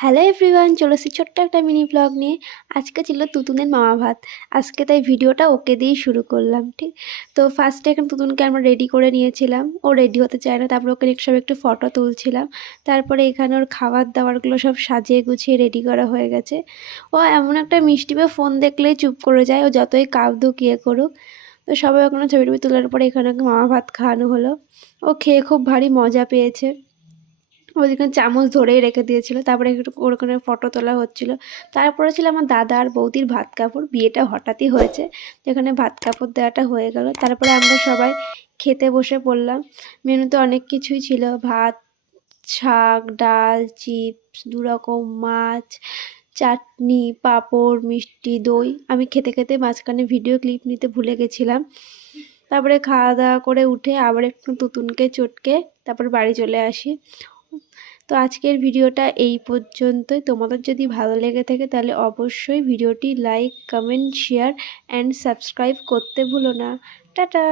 Hello everyone, চলে এসেছি ছোট্ট একটা মিনি ব্লগ নিয়ে। আজকে ছিল তুতুনের মামা ভাত। আজকে তাই ভিডিওটা ওকে দিয়েই শুরু করলাম। ঠিক তো ফার্স্টে এখন তুতুনকে আমরা রেডি করে নিয়েছিলাম। ও রেডি হতে চায় না, তারপরে ওকে সব একটু ফটো তুলছিলাম। তারপরে এখানে ওর খাবার দাবারগুলো সব সাজিয়ে গুছিয়ে রেডি করা হয়ে গেছে। ও এমন একটা মিষ্টি বা ফোন দেখলেই চুপ করে যায়, ও যতই কাপ ধুকিয়ে করুক। তো সবাই ওখানে ছবি টবি তোলার পরে এখানে ওকে মামা ভাত খাওয়ানো হলো। ও খেয়ে খুব ভারী মজা পেয়েছে। ওদিকে চামচ ধরেই রেখে দিয়েছিল। তারপরে একটু ওখানে ফটো তোলা হচ্ছিল। তারপরে ছিল আমার দাদা আর বৌদির ভাত কাপড়। বিয়েটা হঠাৎই হয়েছে, যেখানে ভাত কাপড় দেওয়াটা হয়ে গেল। তারপরে আমরা সবাই খেতে বসে পড়লাম। মেনুতে অনেক কিছুই ছিল, ভাত, শাক, ডাল, চিপস, 2 রকম মাছ, চাটনি, পাঁপড়, মিষ্টি, দই। আমি খেতে খেতে মাঝখানে ভিডিও ক্লিপ নিতে ভুলে গেছিলাম। তারপরে খাওয়া দাওয়া করে উঠে আবার একটু তুতুনকে চটকে তারপর বাড়ি চলে আসি। তো আজকের ভিডিওটা এই পর্যন্তই। তোমাদের যদি ভালো লেগে থাকে তাহলে অবশ্যই ভিডিওটি like, comment, share and subscribe করতে ভুলো না। টাটা।